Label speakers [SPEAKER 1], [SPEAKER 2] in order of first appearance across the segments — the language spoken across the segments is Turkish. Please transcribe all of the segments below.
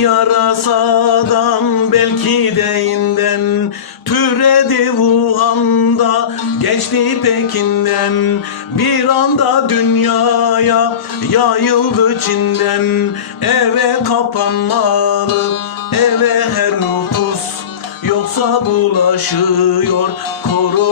[SPEAKER 1] yarasadan belki de inden Türedi Wuhan'da geçti Pekin'den. Bir anda dünyaya yayıldı Çin'den. Eve kapanmalı eve her nüfus Yoksa bulaşıyor koronavirüs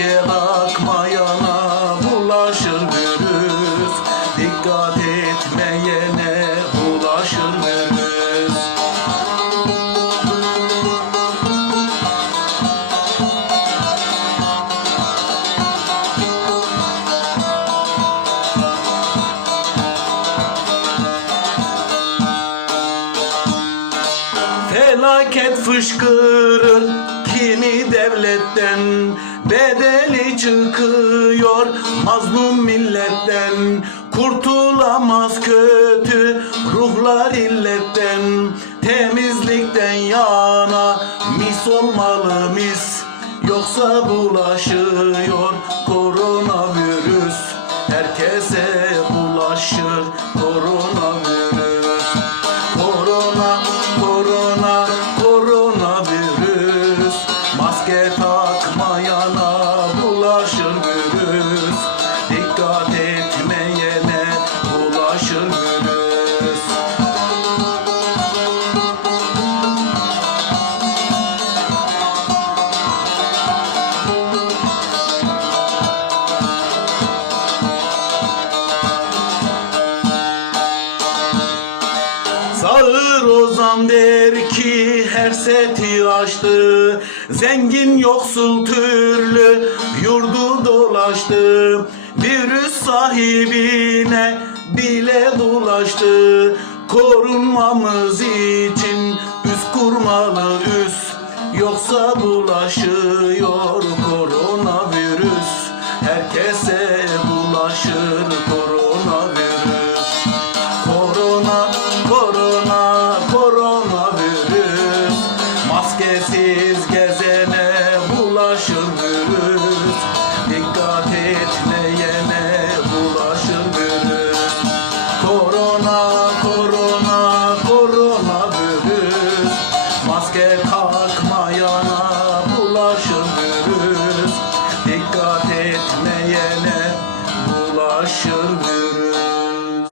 [SPEAKER 1] Maske takmayana bulaşır virüs Dikkat etmeyene bulaşır virüs Felaket fışkırır kimi devletten Bedeli çıkıyor mazlum milletten. Kurtulamaz kötü ruhlar illetten. Temizlikten yana mis olmalı mis. Yoksa bulaşıyor Sağır ozan der ki her seti açtı Zengin yoksul türlü yurdu dolaştı. Virüs sahibine bile dolaştı Korunmamız için üst kurmalı üst Yoksa bulaşıyor is getting